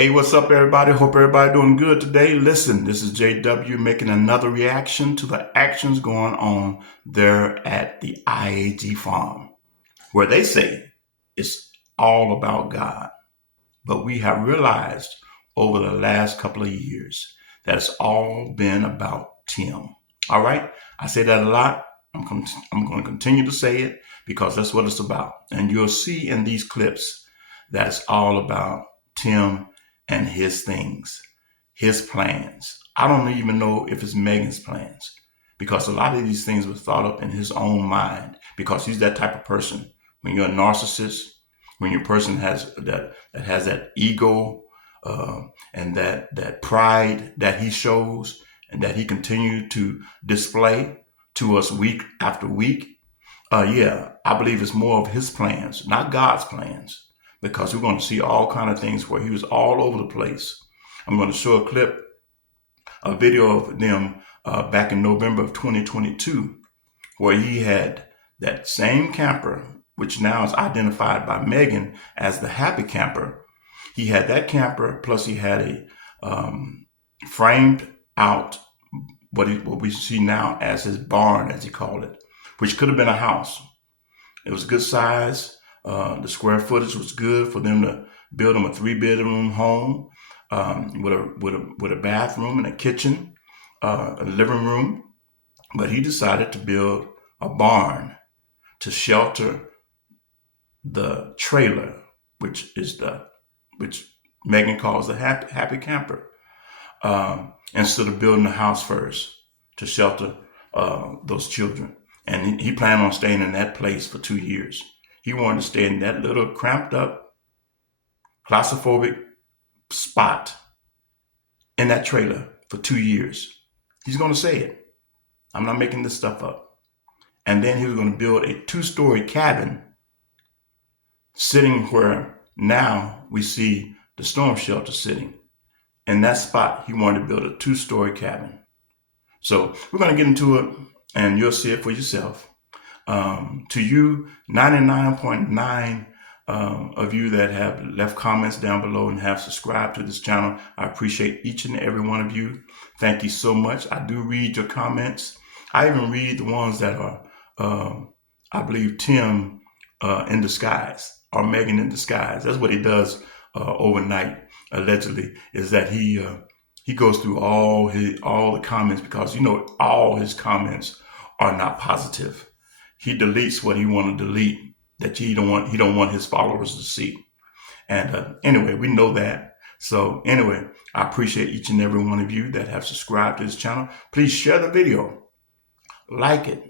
Hey, what's up, everybody? Hope everybody doing good today. Listen, this is JW making another reaction to the actions going on there at the IAG farm, where they say it's all about God. But we have realized over the last couple of years that it's all been about Tim. All right? I say that a lot. I'm going to continue to say it because that's what it's about. And you'll see in these clips that it's all about Tim and his things, his plans. I don't even know if it's Megan's plans because a lot of these things were thought up in his own mind because he's that type of person. When you're a narcissist, when your person has that ego and that pride that he shows and that he continued to display to us week after week, yeah, I believe it's more of his plans, not God's plans, because we're going to see all kind of things where he was all over the place. I'm going to show a video of them back in November of 2022, where he had that same camper, which now is identified by Megan as the happy camper. He had that camper, plus he had a framed out what we see now as his barn, as he called it, which could have been a house. It was good size. The square footage was good for them to build him a 3-bedroom home with a bathroom and a kitchen, a living room. But he decided to build a barn to shelter the trailer, which Megan calls the happy camper, instead of building a house first to shelter those children. And he planned on staying in that place for 2 years. He wanted to stay in that little cramped up, claustrophobic spot in that trailer for 2 years. He's going to say it. I'm not making this stuff up. And then he was going to build a 2-story cabin sitting where now we see the storm shelter sitting. In that spot, he wanted to build a 2-story cabin. So we're going to get into it and you'll see it for yourself. To you, 99.9 of you that have left comments down below and have subscribed to this channel, I appreciate each and every one of you. Thank you so much. I do read your comments. I even read the ones that are, I believe, Tim in disguise or Megan in disguise. That's what he does overnight, allegedly, is that he goes through all the comments because, you know, all his comments are not positive. He deletes what he want to delete that he don't want his followers to see. And anyway, we know that. So anyway, I appreciate each and every one of you that have subscribed to this channel. Please share the video, like it,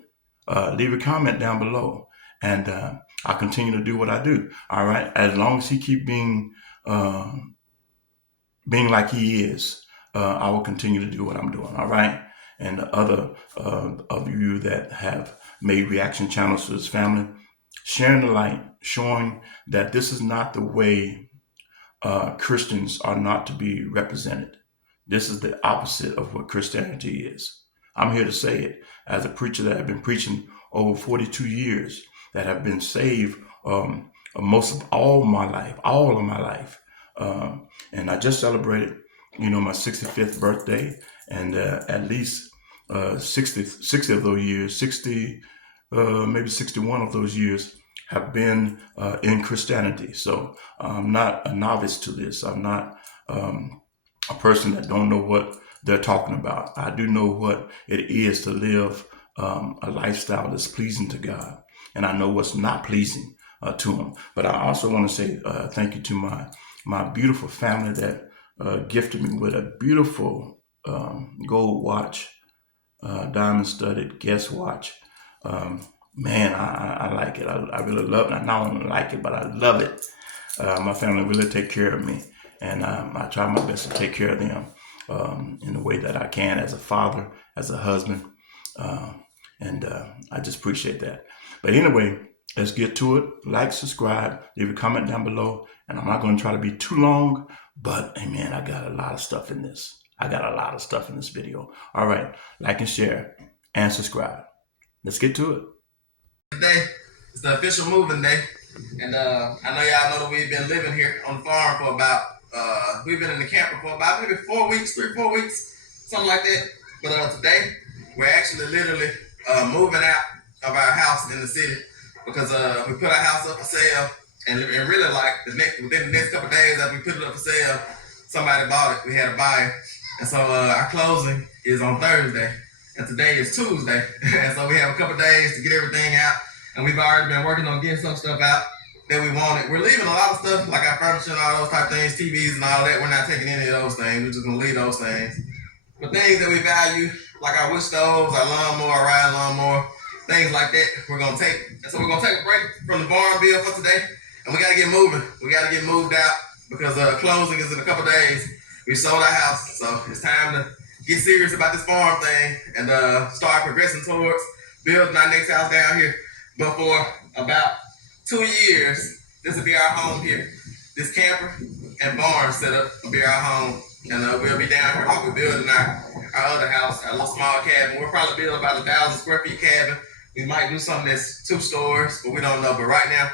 leave a comment down below, and I'll continue to do what I do. All right, as long as he keep being like he is, I will continue to do what I'm doing. All right. And the other of you that have made reaction channels to this family, sharing the light, showing that this is not the way Christians are not to be represented. This is the opposite of what Christianity is. I'm here to say it as a preacher that have been preaching over 42 years, that have been saved most of all of my life. And I just celebrated, you know, my 65th birthday, and at least 60 of those years, maybe 61 of those years have been in Christianity. So I'm not a novice to this. I'm not a person that don't know what they're talking about. I do know what it is to live a lifestyle that's pleasing to God, and I know what's not pleasing to Him. But I also want to say thank you to my beautiful family that gifted me with a beautiful gold watch, diamond studded guest watch. Man, I like it. I really love it. I not only like it, but I love it. My family really take care of me, and I try my best to take care of them in the way that I can, as a father, as a husband, and I just appreciate that. But anyway, let's get to it. Like, subscribe, leave a comment down below, and I'm not going to try to be too long, but hey, man, I got a lot of stuff in this. I got a lot of stuff in this video. All right, like and share and subscribe. Let's get to it. Today is the official moving day, and I know y'all know that we've been living here on the farm for about we've been in the camper for about maybe 4 weeks, 3, 4 weeks, something like that. But today we're actually literally moving out of our house in the city because we put our house up for sale, and really like within the next couple of days after we put it up for sale, somebody bought it. We had a buyer, and so our closing is on Thursday, and today is Tuesday, and so we have a couple of days to get everything out, and we've already been working on getting some stuff out that we wanted. We're leaving a lot of stuff like our furniture and all those type of things, TVs and all that. We're not taking any of those things. We're just gonna leave those things. But things that we value, like our wood stoves, our lawnmower, our ride lawnmower, things like that, we're gonna take. And so we're gonna take a break from the barn bill for today, and we gotta get moving. We gotta get moved out because closing is in a couple days. We sold our house, so it's time to get serious about this farm thing and start progressing towards building our next house down here. But for about 2 years, this will be our home here. This camper and barn setup will be our home, and we'll be down here while we're building our other house, our little small cabin. We'll probably build about 1,000 square feet cabin. We might do something that's 2 stories, but we don't know. But right now,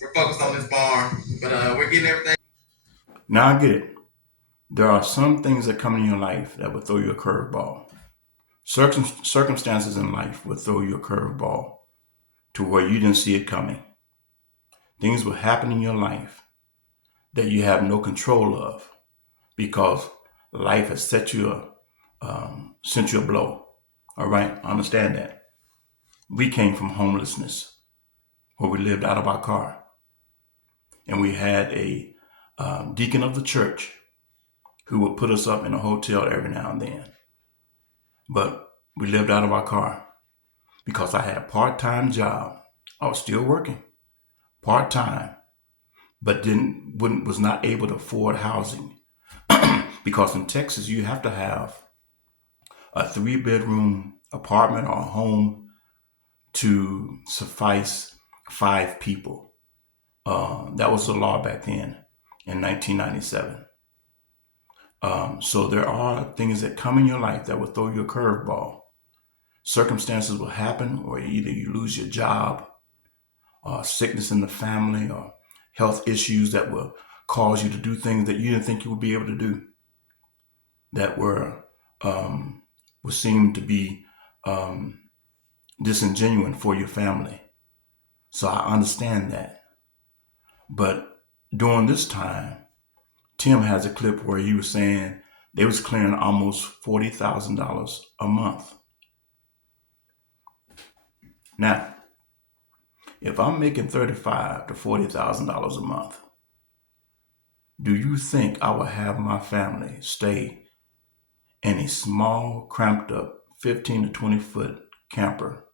we're focused on this barn. But we're getting everything. Now I get it. There are some things that come in your life that will throw you a curveball. Circumstances in life will throw you a curveball to where you didn't see it coming. Things will happen in your life that you have no control of because life has sent you a blow. All right, I understand that. We came from homelessness, where we lived out of our car, and we had a deacon of the church who would put us up in a hotel every now and then. But we lived out of our car because I had a part-time job. I was still working part-time, but was not able to afford housing because in Texas you have to have a 3-bedroom apartment or a home to suffice 5 people. That was the law back then in 1997. So there are things that come in your life that will throw you a curveball. Circumstances will happen, or either you lose your job, or sickness in the family, or health issues that will cause you to do things that you didn't think you would be able to do, that would seem to be disingenuous for your family. So I understand that. But during this time, Tim has a clip where he was saying they was clearing almost $40,000 a month. Now, if I'm making $35,000 to $40,000 a month, do you think I would have my family stay in a small, cramped up 15 to 20 foot camper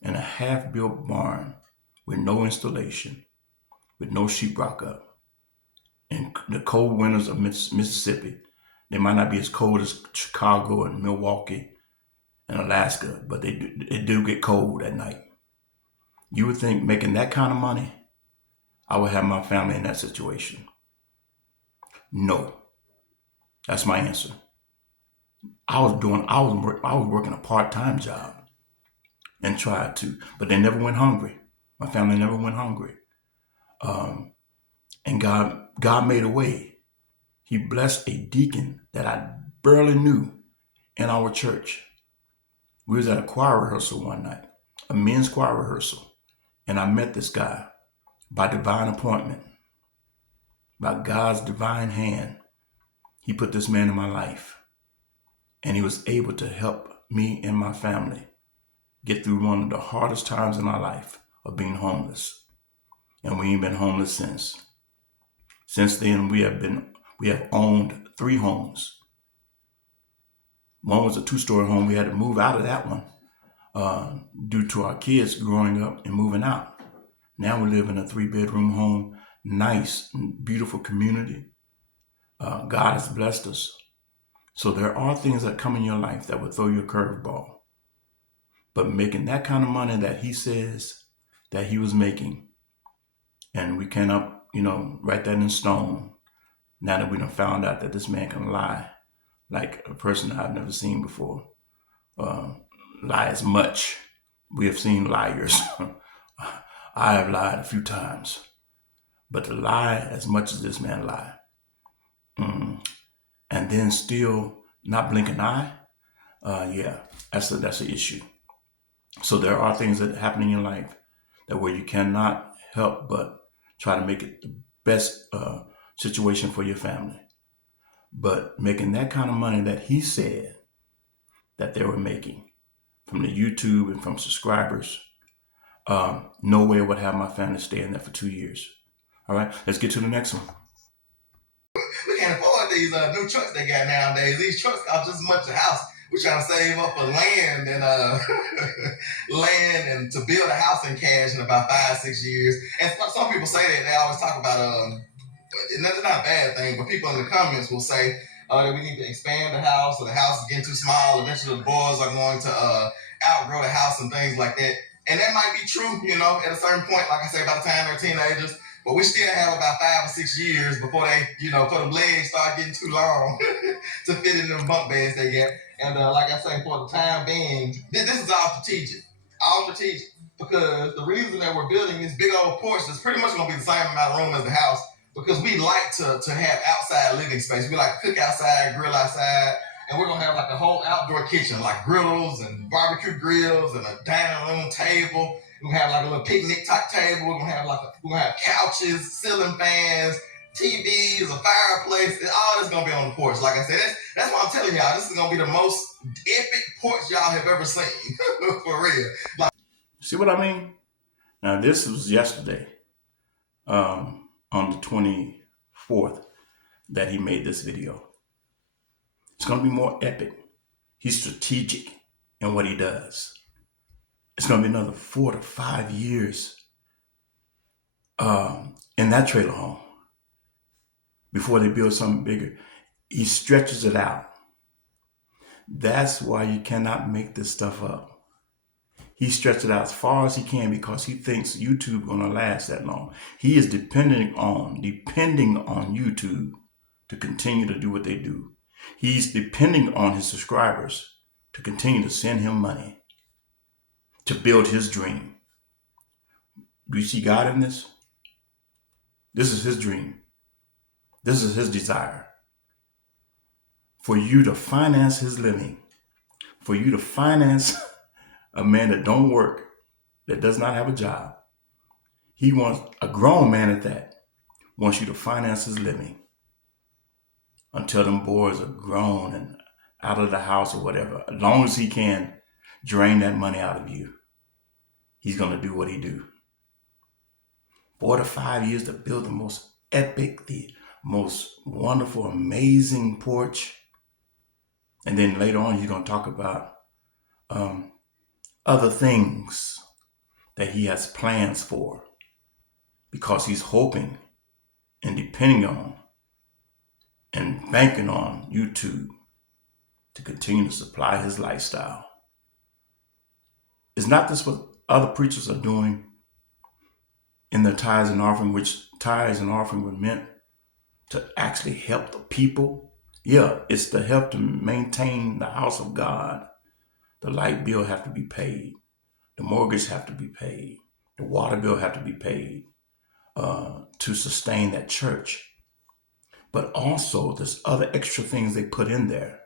in a half-built barn with no installation, with no sheetrock up? In the cold winters of Mississippi, they might not be as cold as Chicago and Milwaukee and Alaska, but they do get cold at night. You would think making that kind of money, I would have my family in that situation? No. That's my answer. I was working a part-time job and tried to, but they never went hungry. My family never went hungry. And God made a way. He blessed a deacon that I barely knew in our church. We was at a choir rehearsal one night, a men's choir rehearsal, and I met this guy by divine appointment, by God's divine hand. He put this man in my life, and he was able to help me and my family get through one of the hardest times in our life of being homeless. And we ain't been homeless since. Since then, we have owned 3 homes. One was a 2-story home. We had to move out of that one due to our kids growing up and moving out. Now we live in a 3-bedroom home, nice and beautiful community. God has blessed us. So there are things that come in your life that will throw you a curveball. But making that kind of money that he says that he was making, and we cannot, write that in stone. Now that we done found out that this man can lie like a person I've never seen before, lie as much. We have seen liars. I have lied a few times, but to lie as much as this man lied, and then still not blink an eye, yeah, that's an issue. So there are things that happen in your life that where you cannot help but try to make it the best situation for your family. But making that kind of money that he said that they were making from the YouTube and from subscribers, no way would have my family stay in there for 2 years. All right, let's get to the next one. We can't afford these new trucks they got nowadays. These trucks cost just as much as a house. We're trying to save up for land and land and to build a house in cash in about 5-6 years. And some people say that they always talk about and that's not a bad thing, but people in the comments will say that we need to expand the house or the house is getting too small. Eventually, the boys are going to outgrow the house and things like that. And that might be true, at a certain point, like I say, by the time they're teenagers. But we still have about 5 or 6 years before they, for them legs start getting too long to fit in them bunk beds they get. And like I say, for the time being, this is all strategic. All strategic. Because the reason that we're building this big old porch is pretty much going to be the same amount of room as the house because we like to have outside living space. We like to cook outside, grill outside, and we're gonna have like a whole outdoor kitchen, like grills and barbecue grills and a dining room table. We're gonna have like a little picnic type table. We're gonna have couches, ceiling fans, TVs, a fireplace. All this gonna be on the porch. Like I said, that's why I'm telling y'all, this is gonna be the most epic porch y'all have ever seen, for real. See what I mean? Now this was yesterday, on the 24th, that he made this video. It's going to be more epic. He's strategic in what he does. It's going to be another 4 to 5 years in that trailer home before they build something bigger. He stretches it out. That's why you cannot make this stuff up. He stretched it out as far as he can because he thinks YouTube going to last that long. He is depending on YouTube to continue to do what they do. He's depending on his subscribers to continue to send him money to build his dream. Do you see God in this? This is his dream. This is his desire. For you to finance his living, for you to finance a man that don't work, that does not have a job. He wants a grown man at that, wants you to finance his living until them boys are grown and out of the house or whatever. As long as he can drain that money out of you, he's going to do what he do. 4 to 5 years to build the most epic, the most wonderful, amazing porch. And then later on, he's going to talk about other things that he has plans for because he's hoping and depending on and banking on YouTube to continue to supply his lifestyle. Is not this what other preachers are doing in their tithes and offering, which tithes and offering were meant to actually help the people? Yeah, it's to help to maintain the house of God. The light bill have to be paid. The mortgage have to be paid. The water bill have to be paid to sustain that church. But also there's other extra things they put in there,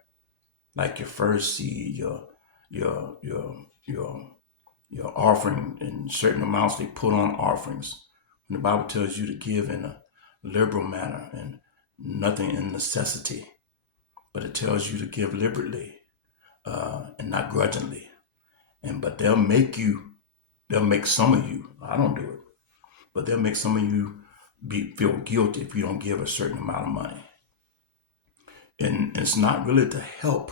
like your first seed, your offering, in certain amounts they put on offerings. And the Bible tells you to give in a liberal manner and nothing in necessity, but it tells you to give liberally and not grudgingly. But they'll make some of you, I don't do it, but they'll make some of you feel guilty if you don't give a certain amount of money. And it's not really to help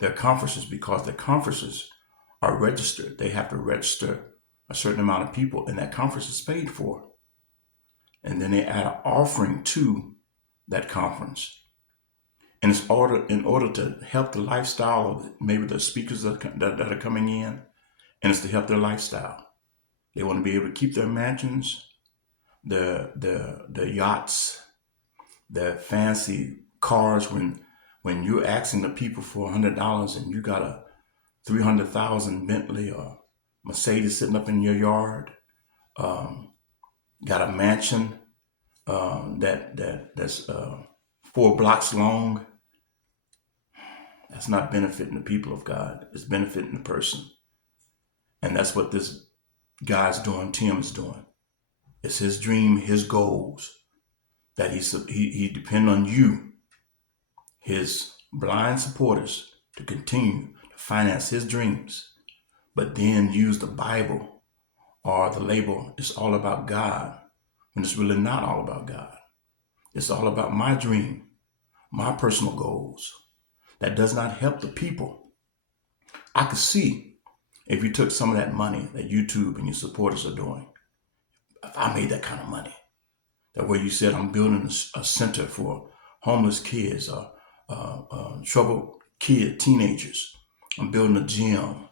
their conferences because their conferences are registered. They have to register a certain amount of people and that conference is paid for. And then they add an offering to that conference. And it's in order to help the lifestyle of maybe the speakers that are coming in, and it's to help their lifestyle. They want to be able to keep their mansions, the yachts, the fancy cars. When you're asking the people for $100 and you got a 300,000 Bentley or Mercedes sitting up in your yard, got a mansion that's 4 blocks long, that's not benefiting the people of God. It's benefiting the person. And that's what this guy's doing, Tim is doing. It's his dream, his goals, that he depend on you, his blind supporters, to continue to finance his dreams, but then use the Bible or the label, it's all about God, when it's really not all about God. It's all about my dream, my personal goals. That does not help the people. I could see if you took some of that money that YouTube and your supporters are doing, if I made that kind of money, that way you said I'm building a center for homeless kids or troubled teenagers. I'm building a gym.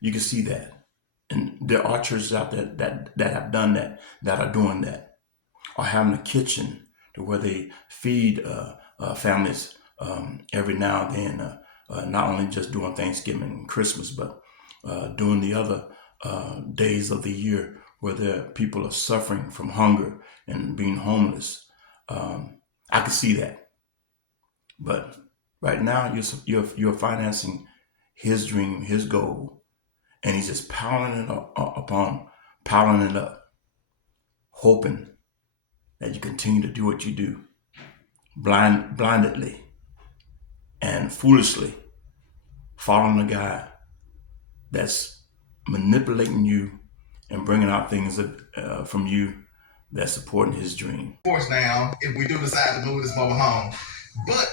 You can see that. And there are churches out there that have done that are doing that, or having a kitchen to where they feed families every now and then, not only just doing Thanksgiving and Christmas, but during the other days of the year where people are suffering from hunger and being homeless. I can see that, but right now you're financing his dream, his goal, and he's just piling it up, hoping that you continue to do what you do, blindedly and foolishly, following the guy that's manipulating you and bringing out things from you that's supporting his dream. Of course, now if we do decide to move this mobile home, but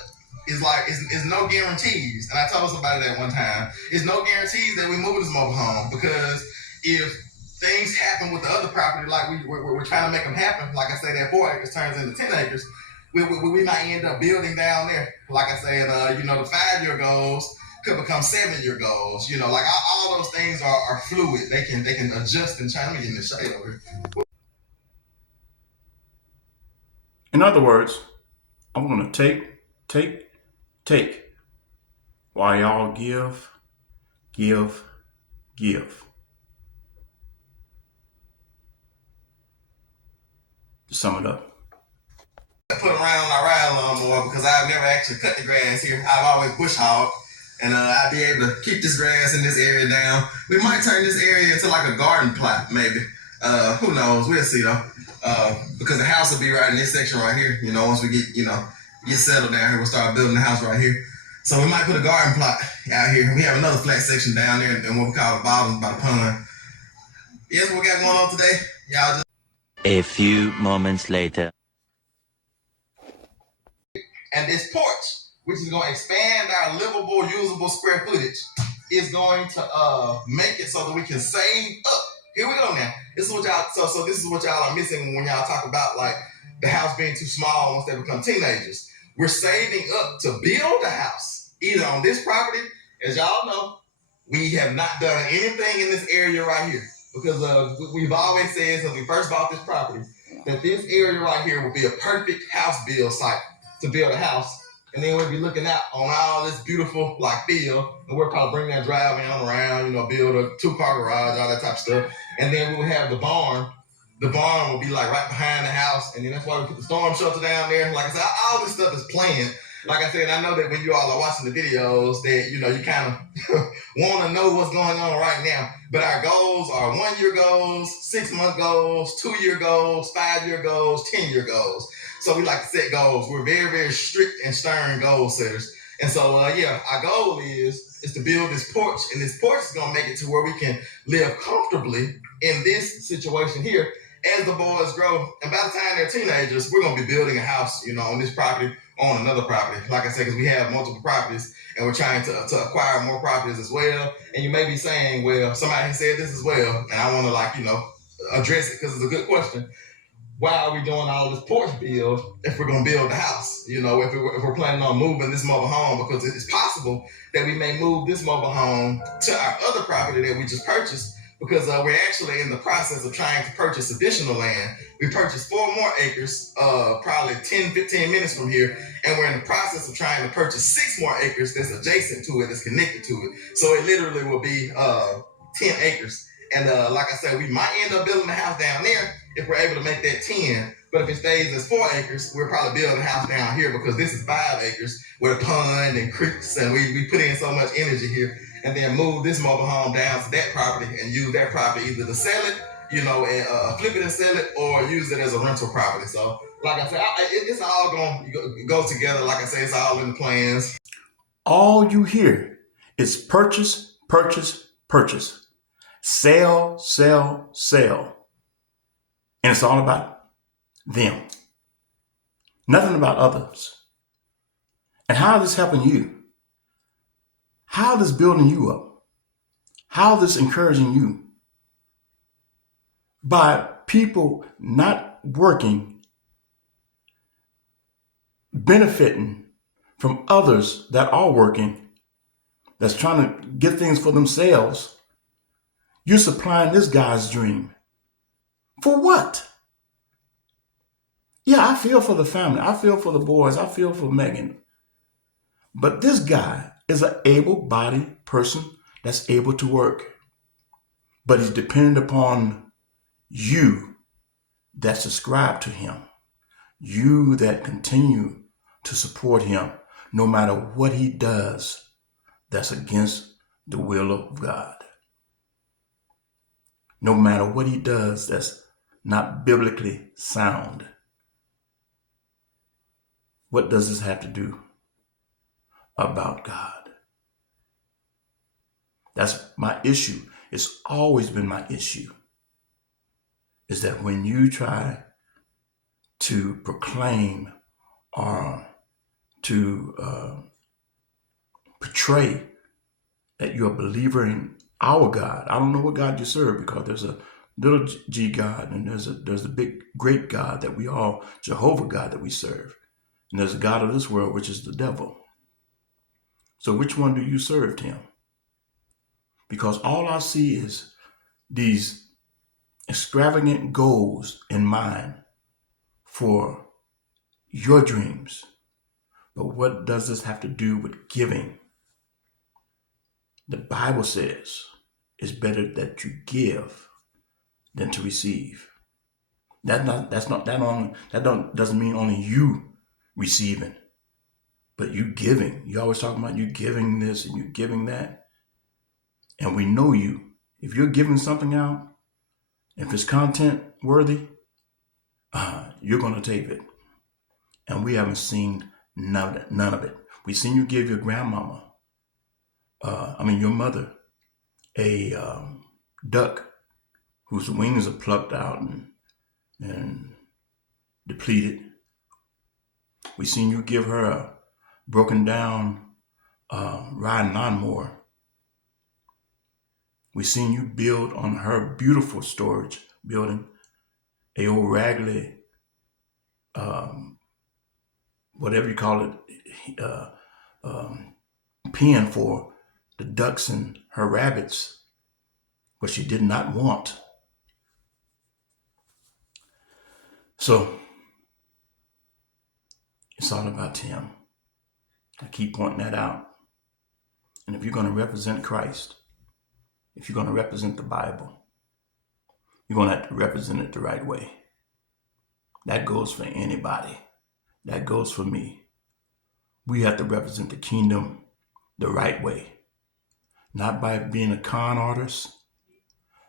it's like it's no guarantees. And I told somebody that one time, it's no guarantees that we move this mobile home, because if things happen with the other property, like we're trying to make them happen, like I say, that 4 acres turns into 10 acres, we might end up building down there. Like I said, the 5-year goals could become 7-year goals. Like all those things are fluid. They can adjust and change. Let me get in the shade over here. In other words, I'm going to take, while y'all give. To sum it up. Put around on our ride lawnmower, because I've never actually cut the grass here. I've always bush hogged, and I'd be able to keep this grass in this area down. We might turn this area into like a garden plot, maybe. Who knows? We'll see though. Because the house will be right in this section right here. Once we get settled down here, we'll start building the house right here. So we might put a garden plot out here. We have another flat section down there, and what we call the bottom by the pond. Yes, what we got going on today? Y'all just. A few moments later. And this porch, which is going to expand our livable, usable square footage, is going to make it so that we can save up. Here we go now. This is what y'all. So this is what y'all are missing when y'all talk about like the house being too small once they become teenagers. We're saving up to build a house either on this property. As y'all know, we have not done anything in this area right here, because we've always said since we first bought this property that this area right here would be a perfect house build site to build a house. And then we'll be looking out on all this beautiful like field, and we'll probably bring that driveway on around, build a 2-car garage, all that type of stuff. And then we will have the barn. The barn will be like right behind the house, and then that's why we put the storm shelter down there. Like I said, all this stuff is planned. Like I said, I know that when you all are watching the videos that, you kind of want to know what's going on right now. But our goals are 1-year goals, 6-month goals, 2-year goals, 5-year goals, 10-year goals. So we like to set goals. We're very, very strict and stern goal setters. And so, our goal is to build this porch. And this porch is going to make it to where we can live comfortably in this situation here as the boys grow. And by the time they're teenagers, we're going to be building a house, on this property, on another property. Like I said, because we have multiple properties and we're trying to acquire more properties as well. And you may be saying, well, somebody said this as well, and I want to address it because it's a good question. Why are we doing all this porch build if we're going to build a house? If we're planning on moving this mobile home, because it's possible that we may move this mobile home to our other property that we just purchased, because we're actually in the process of trying to purchase additional land. We purchased 4 more acres, probably 10, 15 minutes from here, and we're in the process of trying to purchase 6 more acres that's adjacent to it, that's connected to it. So it literally will be 10 acres. And like I said, we might end up building a house down there if we're able to make that 10. But if it stays as 4 acres, we'll probably build a house down here because this is 5 acres with a pond and creeks, and we put in so much energy here, and then move this mobile home down to that property and use that property either to sell it, and flip it and sell it, or use it as a rental property. So, like I said, it's all going to go together. Like I said, it's all in the plans. All you hear is purchase, purchase, purchase, sell, sell, sell. And it's all about them. Nothing about others. And how is this helping you? How is this building you up? How is this encouraging you? By people not working, benefiting from others that are working, that's trying to get things for themselves, you're supplying this guy's dream. For what? Yeah, I feel for the family. I feel for the boys. I feel for Megan. But this guy is an able-bodied person that's able to work. But he's dependent upon you that subscribe to him. You that continue to support him no matter what he does that's against the will of God. No matter what he does that's not biblically sound. What does this have to do about God? That's my issue. It's always been my issue. Is that when you try to proclaim or to portray that you're a believer in our God. I don't know what God you serve, because there's a little g God and there's a big great God that we all, Jehovah God, that we serve. And there's a God of this world, which is the devil. So which one do you serve, Tim? Because all I see is these extravagant goals in mind for your dreams. But what does this have to do with giving? The Bible says it's better that you give than to receive. Doesn't mean only you receiving, but you giving. You always talking about you giving this and you giving that. And we know you. If you're giving something out, if it's content worthy, you're going to take it. And we haven't seen none of it. We've seen you give your grandmama, your mother, a duck whose wings are plucked out and depleted. We've seen you give her a broken down riding lawnmower. We've seen you build on her beautiful storage building a old raggedy, whatever you call it, pen for the ducks and her rabbits, but she did not want. So it's all about Tim. I keep pointing that out. And if you're going to represent Christ, if you're going to represent the Bible, you're going to have to represent it the right way. That goes for anybody. That goes for me. We have to represent the kingdom the right way. Not by being a con artist,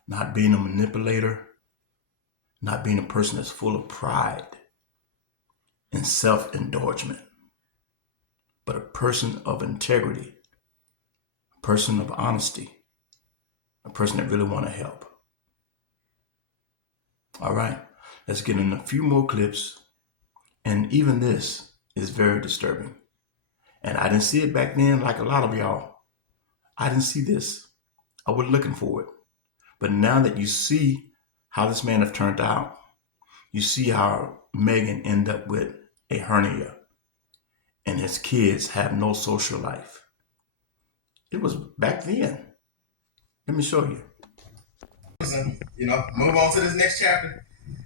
not being a manipulator, not being a person that's full of pride and self-indulgence, but a person of integrity, a person of honesty, a person that really want to help. All right, let's get in a few more clips. And even this is very disturbing. And I didn't see it back then like a lot of y'all. I didn't see this. I was looking for it. But now that you see how this man has turned out, you see how Megan ended up with a hernia and his kids have no social life. It was back then. Let me show you. Move on to this next chapter.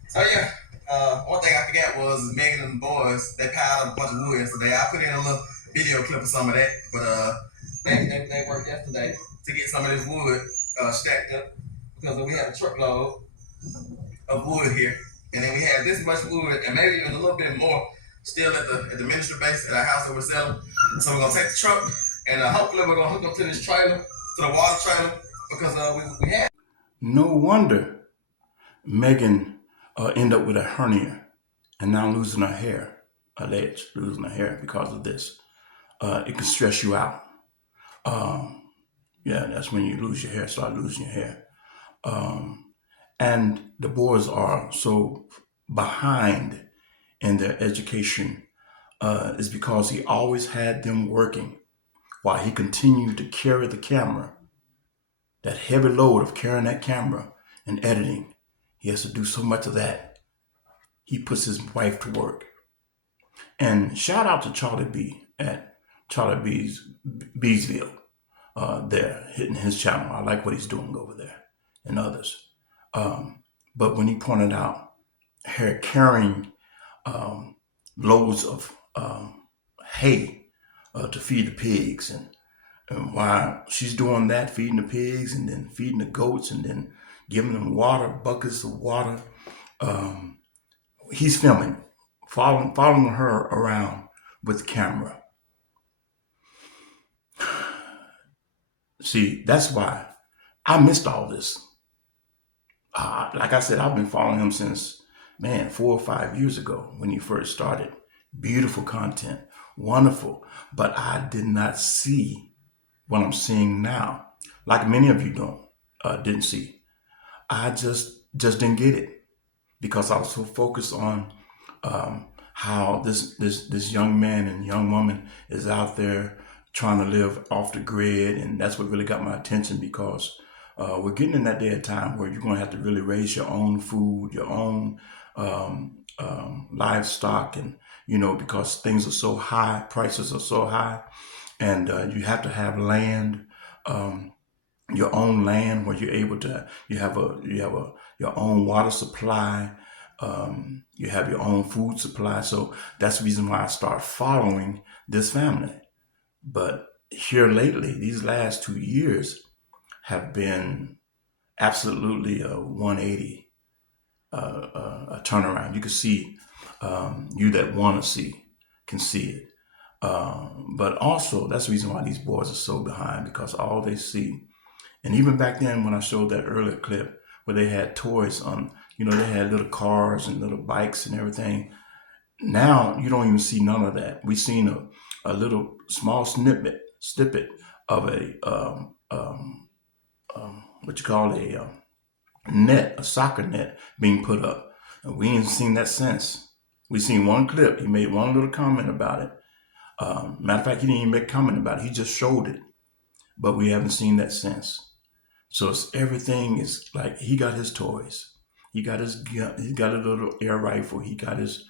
So yeah, one thing I forgot was Megan and the boys, they piled up a bunch of wood yesterday. I put in a little video clip of some of that, but they worked yesterday to get some of this wood stacked up because we had a truckload of wood here. and then we had this much wood and maybe even a little bit more still at the ministry base at our house that we're selling. So we're gonna take the truck and hopefully we're gonna hook up to this trailer, to the water trailer, because we had. No wonder Megan ended up with a hernia and now losing her hair, alleged losing her hair because of this. It can stress you out. Um, yeah, that's when you lose your hair, start losing your hair. And the boys are so behind in their education is because he always had them working while he continued to carry the camera, that heavy load of carrying that camera and editing. He has to do so much of that. He puts his wife to work. And shout out to Charlie B at Charlie B's Beesville there, hitting his channel. I like what he's doing over there and others. But when he pointed out her carrying loads of hay to feed the pigs, and while she's doing that, feeding the pigs and then feeding the goats and then giving them water, buckets of water, he's filming, following her around with the camera. See, that's why I missed all this. Like I said, I've been following him since, man, 4 or 5 years ago when he first started. Beautiful content, wonderful. But I did not see what I'm seeing now, like many of you didn't see. I just didn't get it because I was so focused on how this young man and young woman is out there trying to live off the grid, and that's what really got my attention because we're getting in that day of time where you're going to have to really raise your own food, your own livestock, and because things are so high, prices are so high, and you have to have land. Your own land where you're able to you have your own water supply, you have your own food supply. So that's the reason why I start following this family. But here lately, these last 2 years have been absolutely a 180, a turnaround. You can see, you that want to see can see it. But also, that's the reason why these boys are so behind because all they see. And even back then, when I showed that earlier clip where they had toys on, they had little cars and little bikes and everything. Now you don't even see none of that. We've seen a little small snippet of a what you call a soccer net being put up. And we ain't seen that since. We seen one clip. He made one little comment about it. Matter of fact, he didn't even make a comment about it. He just showed it, but we haven't seen that since. So everything is like he got his toys, he got his gun, he got a little air rifle, he got his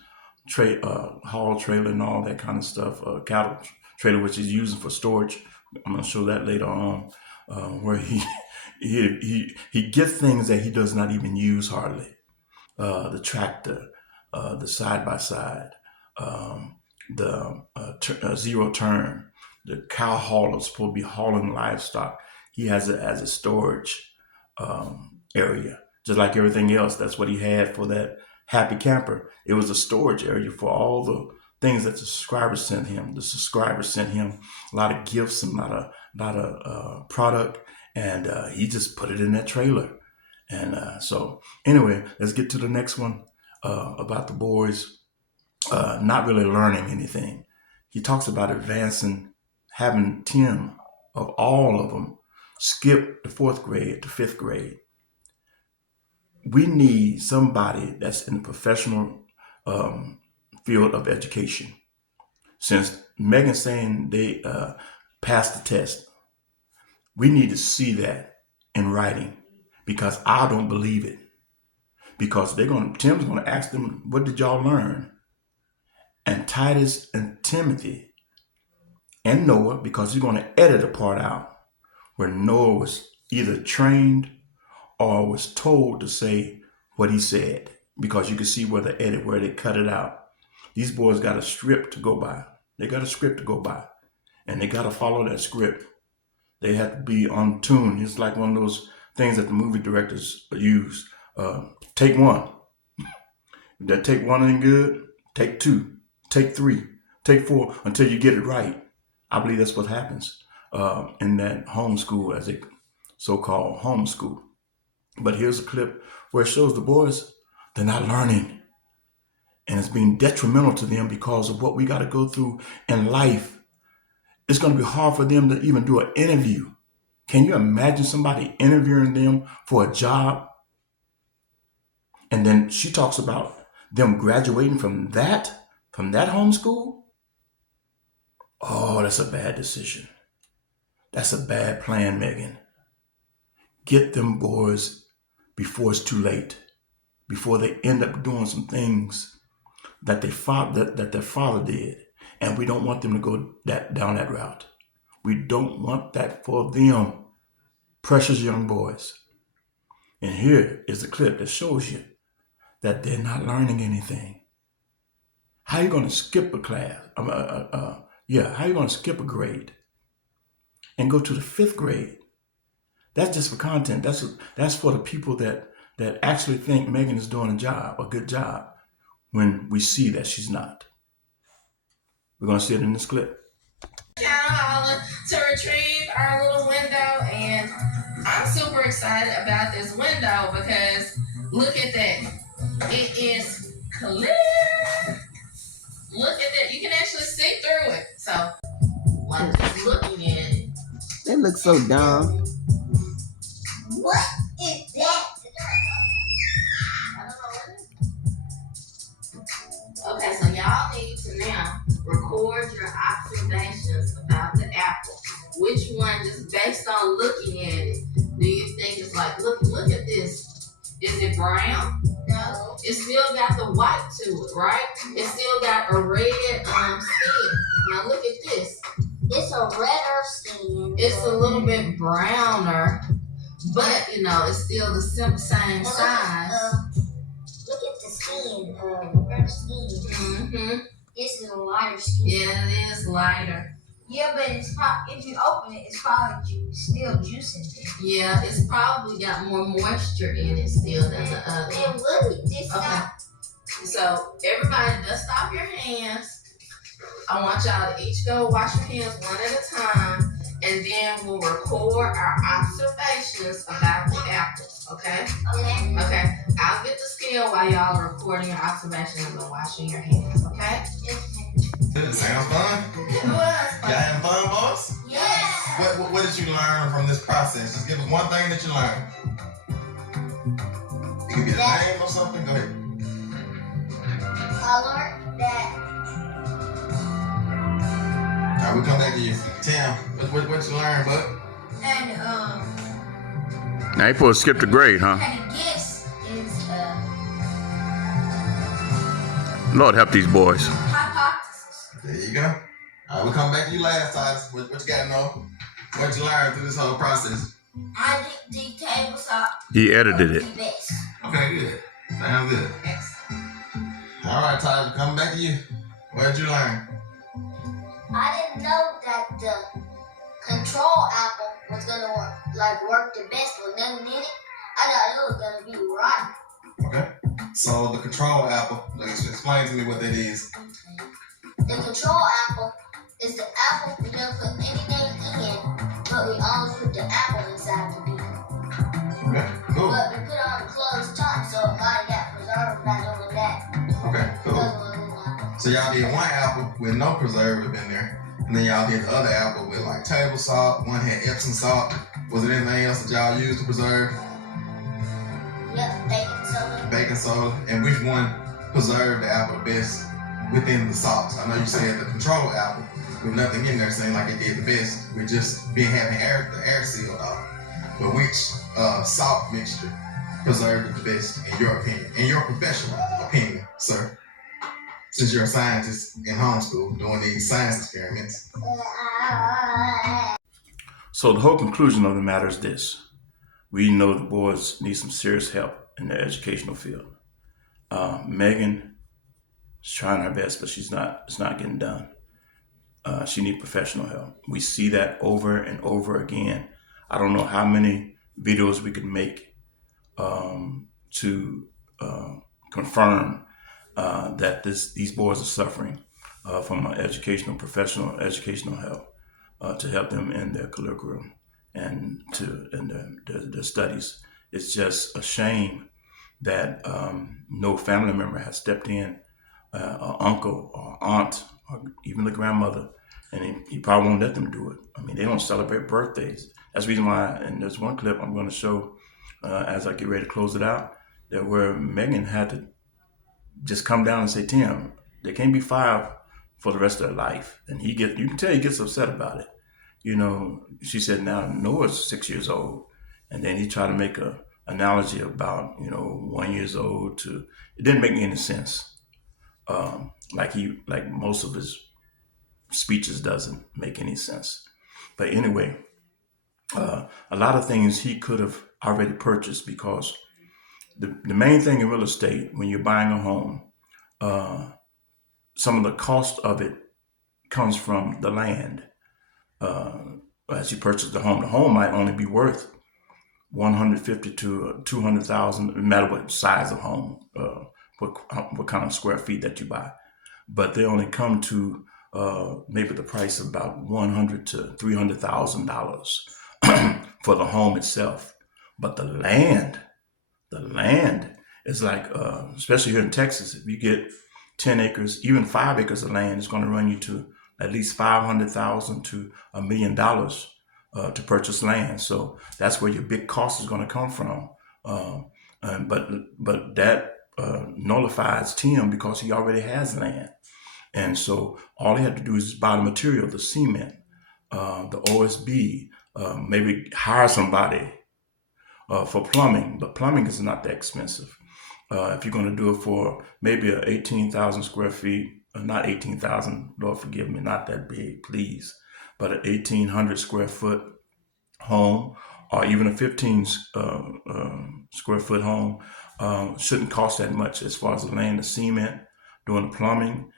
haul trailer and all that kind of stuff, cattle trailer which he's using for storage. I'm gonna show that later on, where he gets things that he does not even use hardly. The tractor, the side by side, the zero turn, the cow hauler supposed to be hauling livestock. He has it as a storage area, just like everything else. That's what he had for that happy camper. It was a storage area for all the things that the subscribers sent him. The subscribers sent him a lot of gifts and a lot of product, and he just put it in that trailer. And so, anyway, let's get to the next one about the boys not really learning anything. He talks about advancing, having 10 of all of them skip the 4th grade to 5th grade. We need somebody that's in the professional field of education. Since Megan's saying they passed the test, we need to see that in writing because I don't believe it. Because Tim's gonna ask them, what did y'all learn? And Titus and Timothy and Noah, because he's gonna edit a part out where Noah was either trained or was told to say what he said, because you can see where they cut it out. These boys got a script to go by. They got a script to go by, and they got to follow that script. They have to be on tune. It's like one of those things that the movie directors use. Take one. That take one ain't good, take two, take three, take four until you get it right. I believe that's what happens in that homeschool, as a so-called homeschool. But here's a clip where it shows the boys, they're not learning. And it's being detrimental to them because of what we got to go through in life. It's going to be hard for them to even do an interview. Can you imagine somebody interviewing them for a job? And then she talks about them graduating from that homeschool. Oh, that's a bad decision. That's a bad plan, Megan. Get them boys before it's too late, before they end up doing some things that their father did, and we don't want them to go down that route. We don't want that for them, precious young boys. And here is the clip that shows you that they're not learning anything. How are you going to skip a class? How are you going to skip a grade and go to the fifth grade? That's just for content. That's for the people that actually think Megan is doing a good job, when we see that she's not. We're going to see it in this clip. To retrieve our little window, and I'm super excited about this window because look at that. It is clear. Look at that. You can actually see through it. So, like, just looking at it. They look so dumb. What is that? I don't know what it is. Okay, so y'all need to now record your observations about the apple. Which one, just based on looking at it, do you think it's like, look at this. Is it brown? No. It still got the white to it, right? It still got a red skin. Now look at this. It's a redder skin. It's a little bit browner, but it's still the same size. Look at the skin, redder skin. Mm-hmm. This is a lighter skin. Yeah, it is lighter. Yeah, but if you open it, it's probably still juice in there. Yeah, it's probably got more moisture in it still than the other. And look at this. Okay. So everybody, dust off your hands. I want y'all to each go wash your hands one at a time, and then we'll record our observations about the apples. Okay? Okay. Okay. I'll get the scale while y'all are recording your observations and washing your hands. Okay? Sounds fun. Y'all having fun, boss? Yes. What did you learn from this process? Just give us one thing that you learned. It could be a name or something. Go ahead. I learned that. All right, we'll come back to you. Tim, what you learned, bud? And Now you supposed to skip the grade, huh? and a guess is Lord help these boys. hypothesis. There you go. All right, we'll come back to you last, Titus. What you got to know? What you learned through this whole process? I think the table saw He edited it. the best. Okay, good. Sounds good. Excellent. All right, Titus, coming back to you. What did you learn? I didn't know that the control apple was gonna work the best with nothing in it. I thought it was gonna be rotten. Okay. So the control apple, explain to me what that is. The control apple is the apple we don't put anything in, but we always put the apple inside the beaker. Okay, cool. But we put it on a closed top, so it might got preserved by doing that. Okay, cool. Because it was in my- So y'all did one apple with no preservative in there, and then y'all did the other apple with like table salt. One had Epsom salt. Was there anything else that y'all used to preserve? Yep, baking soda. Baking soda. And which one preserved the apple the best within the salts? I know you said the control apple with nothing in there seemed like it did the best with just having the air sealed off. But which salt mixture preserved it the best in your opinion, in your professional opinion, sir? Since you're a scientist in homeschool doing these science experiments. So the whole conclusion of the matter is this. We know the boys need some serious help in the educational field. Megan is trying her best, but it's not getting done. She needs professional help. We see that over and over again. I don't know how many videos we could make to confirm that these boys are suffering from professional educational help to help them in their curriculum and to in their studies. It's just a shame that no family member has stepped in, or uncle or aunt or even the grandmother, and he probably won't let them do it. I mean, they don't celebrate birthdays. That's the reason why. And there's one clip I'm going to show as I get ready to close it out, that where Megan had to just come down and say, Tim, they can't be fired for the rest of their life. And you can tell he gets upset about it. She said now Noah's 6 years old. And then he tried to make a analogy about, 1 years old to, it didn't make any sense. Like most of his speeches doesn't make any sense. But anyway, a lot of things he could have already purchased, because the main thing in real estate, when you're buying a home, uh, some of the cost of it comes from the land. Uh, as you purchase the home might only be worth 150 to 200,000, no matter what size of home, what kind of square feet that you buy. But they only come to maybe the price of about $100 to $300,000 for the home itself. But the land is like, especially here in Texas, if you get 10 acres, even 5 acres of land, it's going to run you to at least $500,000 to $1 million to purchase land. So that's where your big cost is going to come from. But that nullifies Tim because he already has land. And so all he had to do is buy the material, the cement, the OSB, maybe hire somebody for plumbing, but plumbing is not that expensive. If you're going to do it for maybe a 18,000 square feet, not 18,000, Lord forgive me, not that big, please, but an 1,800 square foot home, or even a 15 square foot home, shouldn't cost that much as far as the land, the cement, doing the plumbing.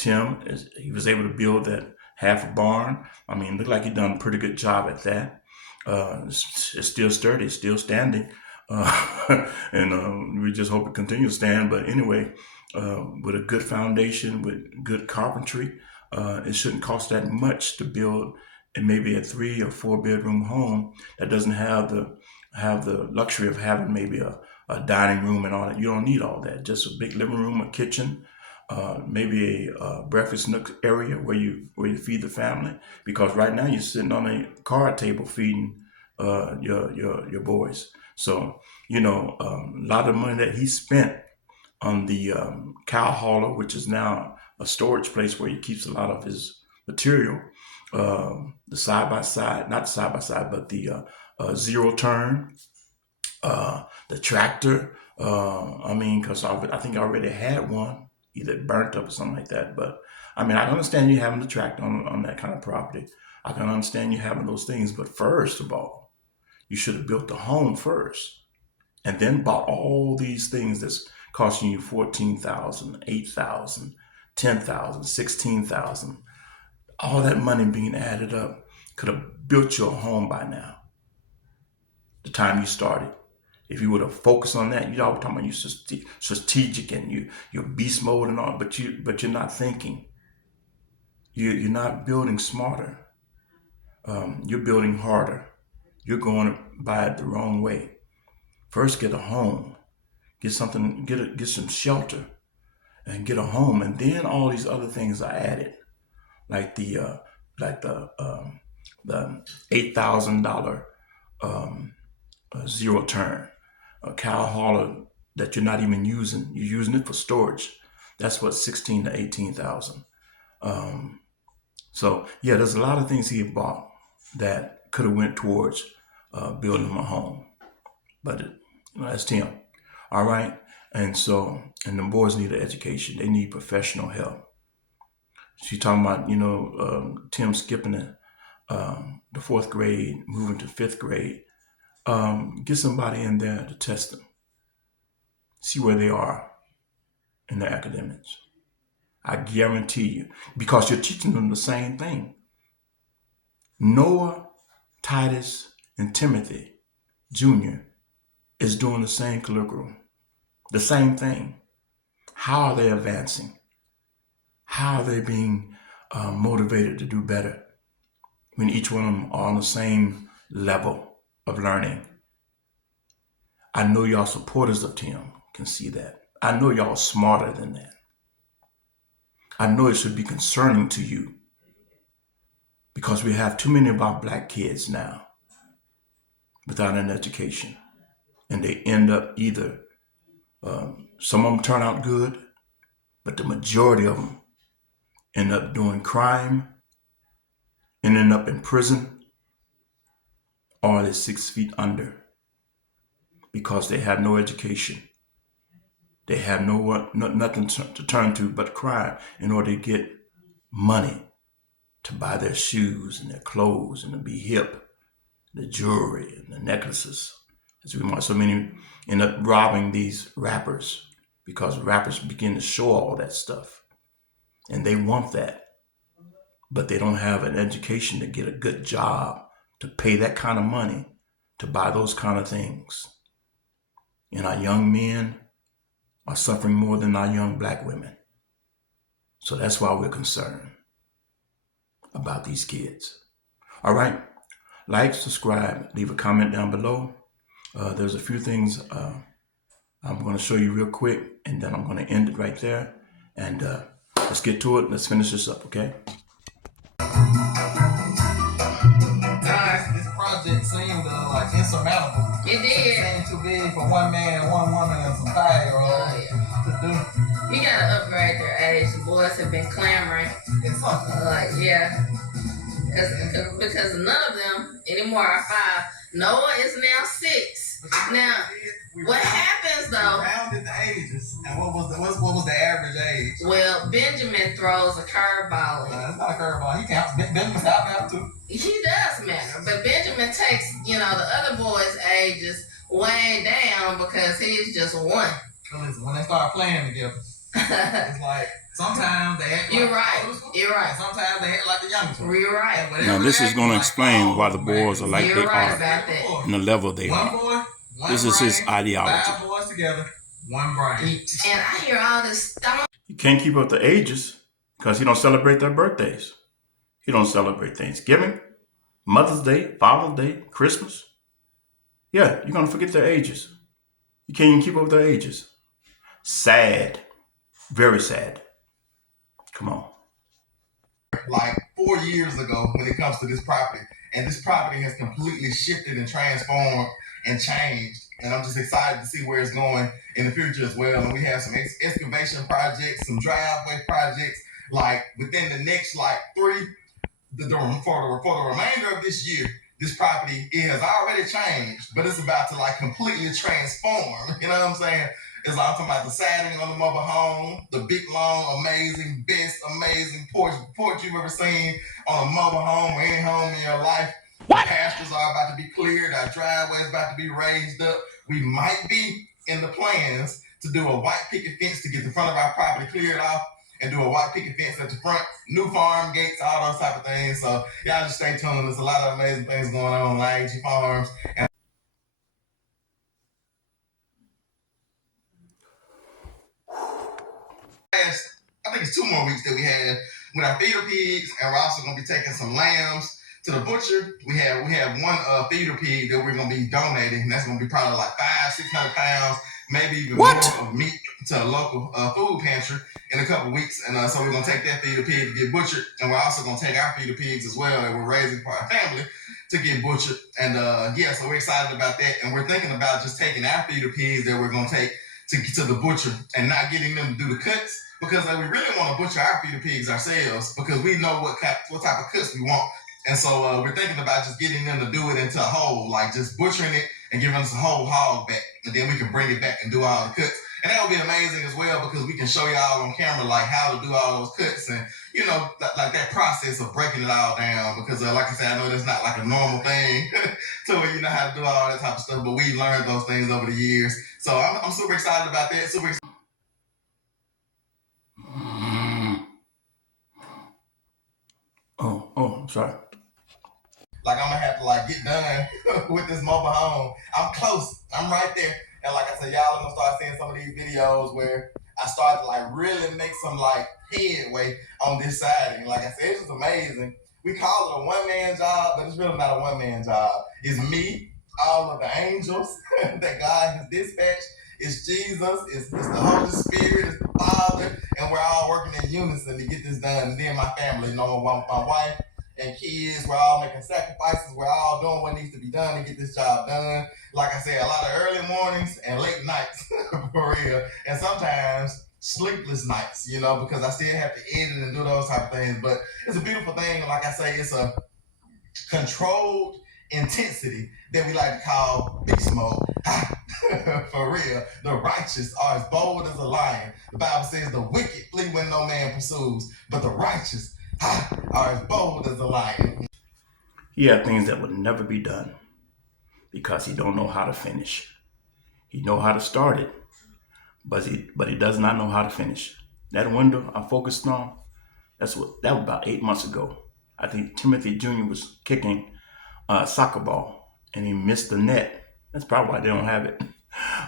He was able to build that half a barn. I mean, looked like he done a pretty good job at that. It's still sturdy, it's still standing. And we just hope it continues to stand. But anyway, with a good foundation, with good carpentry, it shouldn't cost that much to build maybe a 3 or 4 bedroom home that doesn't have the luxury of having maybe a dining room and all that. You don't need all that. Just a big living room, a kitchen, maybe a breakfast nook area where you feed the family. Because right now you're sitting on a card table feeding your boys. So a lot of money that he spent on the cow hauler, which is now a storage place where he keeps a lot of his material. The side by side, not side by side, but the zero turn, the tractor. Because I think I already had one, either burnt up or something like that. But I mean, I understand you having the tractor on that kind of property. I can understand you having those things. But first of all, you should have built the home first, and then bought all these things that's costing you 14,000, 8,000, 10,000, 16,000. All that money being added up could have built your home by now. The time you started, if you would have focused on that, you're always talking about you strategic and you're beast mode and all, but you're not thinking. You're not building smarter. You're building harder. You're going by it the wrong way. First, get a home, get something, get some shelter, and get a home, and then all these other things are added, like the $8,000 zero turn, a cow hauler that you're not even using. You're using it for storage. That's what 16 to 18,000. So yeah, there's a lot of things he bought that could have went towards building him a home, but that's Tim. All right, and the boys need an education. They need professional help. She's talking about Tim skipping the 4th grade, moving to 5th grade. Get somebody in there to test them, see where they are in their academics. I guarantee you, because you're teaching them the same thing. Noah, Titus, and Timothy Jr. is doing the same curriculum, the same thing. How are they advancing? How are they being motivated to do better when each one of them are on the same level of learning? I know y'all supporters of Tim can see that. I know y'all smarter than that. I know it should be concerning to you because we have too many of our black kids now without an education. And they end up either, some of them turn out good, but the majority of them end up doing crime, ending up in prison, or they're 6 feet under because they have no education. They have nothing to turn to but crime in order to get money to buy their shoes and their clothes and to be hip, the jewelry and the necklaces. As we want, so many end up robbing these rappers because rappers begin to show all that stuff. And they want that. But they don't have an education to get a good job, to pay that kind of money, to buy those kind of things. And our young men are suffering more than our young black women. So that's why we're concerned about these kids. All right. Like, subscribe, leave a comment down below. There's a few things I'm going to show you real quick, and then I'm going to end it right there. And let's get to it. Let's finish this up, okay? This project seemed like insurmountable. It did. It seemed too big for one man and one woman and some 5-year-olds to do. You gotta upgrade their age. The boys have been clamoring. It's something. Yeah. Because none of them anymore are 5. Noah is now 6. Now, what happens though? We rounded the ages, and what was the average age? Well, Benjamin throws a curveball. It's not a curveball. He counts. Benjamin's out now too. He does matter, but Benjamin takes the other boys' ages way down because he's just 1. So listen, when they start playing together, it's like sometimes they act You're like right. You're right. Sometimes they act like the youngest one. You're right. Now, this is going to explain why the boys are like You're they right are about that. and the level they One are. boy, one This is his brain, ideology. 5 boys together, one brain. And I hear all this stuff. You can't keep up the ages because he don't celebrate their birthdays. He don't celebrate Thanksgiving, Mother's Day, Father's Day, Christmas. Yeah, you're going to forget their ages. You can't even keep up with their ages. Sad. Very sad. Come on. Like 4 years ago when it comes to this property. And this property has completely shifted and transformed and changed. And I'm just excited to see where it's going in the future as well. And we have some excavation projects, some driveway projects, like within the next for the remainder of this year. This property, it has already changed, but it's about to completely transform. You know what I'm saying? It's like I'm talking about the siding on the mobile home, the big, long, amazing porch you've ever seen on a mobile home or any home in your life. What? The pastures are about to be cleared. Our driveway is about to be raised up. We might be in the plans to do a white picket fence to get the front of our property cleared off and do a white picket fence at the front, new farm gates, all those type of things. So y'all just stay tuned. There's a lot of amazing things going on IAG Farms. And I think it's 2 more weeks that we had with our feeder pigs, and we're also going to be taking some lambs to the butcher. We have one feeder pig that we're going to be donating, and that's going to be probably like 500-600 pounds, maybe even more of meat to a local food pantry in a couple weeks. And so we're going to take that feeder pig to get butchered, and we're also going to take our feeder pigs as well that we're raising for our family to get butchered. And so we're excited about that, and we're thinking about just taking our feeder pigs that we're going to take to the butcher and not getting them to do the cuts, because we really want to butcher our feeder pigs ourselves because we know what type of cuts we want. And so we're thinking about just getting them to do it into a whole, like just butchering it and giving us a whole hog back, and then we can bring it back and do all the cuts. And that would be amazing as well, because we can show y'all on camera how to do all those cuts and that process of breaking it all down. Because like I said, I know that's not a normal thing to where you know how to do all that type of stuff, but we learned those things over the years. So I'm super excited about that. Super excited. Oh, I'm sorry. I'm gonna have to get done with this mobile home. I'm close. I'm right there. And like I said, y'all are gonna start seeing some of these videos where I started to like really make some like headway on this side. And like I said, it's just amazing. We call it a one-man job, but it's really not a one-man job. It's me, all of the angels that God has dispatched. It's Jesus, it's the Holy Spirit, it's the Father, and we're all working in unison to get this done. And then my family, my wife and kids, we're all making sacrifices. We're all doing what needs to be done to get this job done. Like I said, a lot of early mornings and late nights, for real. And sometimes sleepless nights, because I still have to edit and do those type of things. But it's a beautiful thing. Like I say, it's a controlled intensity that we like to call beast mode. For real, the righteous are as bold as a lion. The Bible says the wicked flee when no man pursues, but the righteous are as bold as a lion. He had things that would never be done because he don't know how to finish. He know how to start it, but he does not know how to finish. That window I focused on, that was about 8 months ago. I think Timothy Jr. was kicking a soccer ball and he missed the net. That's probably why they don't have it.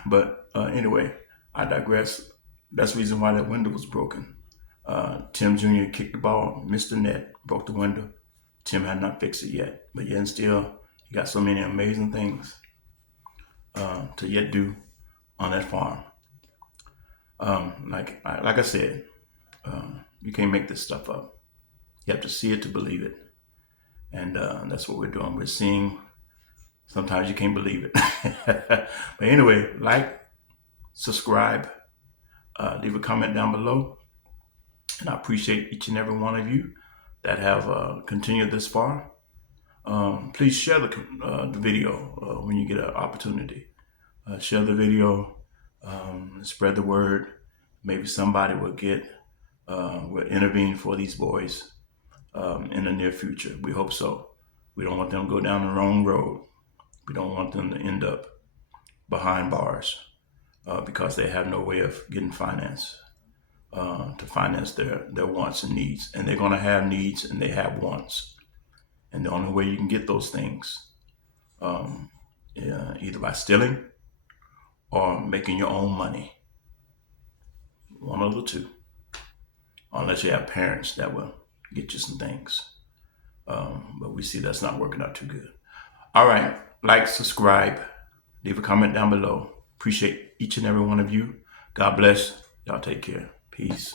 But anyway, I digress. That's the reason why that window was broken. Tim Jr. kicked the ball, missed the net, broke the window. Tim had not fixed it yet, but yet and still, he got so many amazing things to yet do on that farm. Like I said, you can't make this stuff up. You have to see it to believe it, and that's what we're doing. We're seeing. Sometimes you can't believe it, but anyway, like, subscribe, leave a comment down below, and I appreciate each and every one of you that have continued this far. Please share the video when you get an opportunity. Share the video, spread the word. Maybe somebody will intervene for these boys in the near future. We hope so. We don't want them to go down the wrong road. We don't want them to end up behind bars because they have no way of getting finance to finance their wants and needs. And they're going to have needs and they have wants. And the only way you can get those things, either by stealing or making your own money. One of the two. Unless you have parents that will get you some things. But we see that's not working out too good. All right. Like, subscribe, leave a comment down below. Appreciate each and every one of you. God bless. Y'all take care. Peace.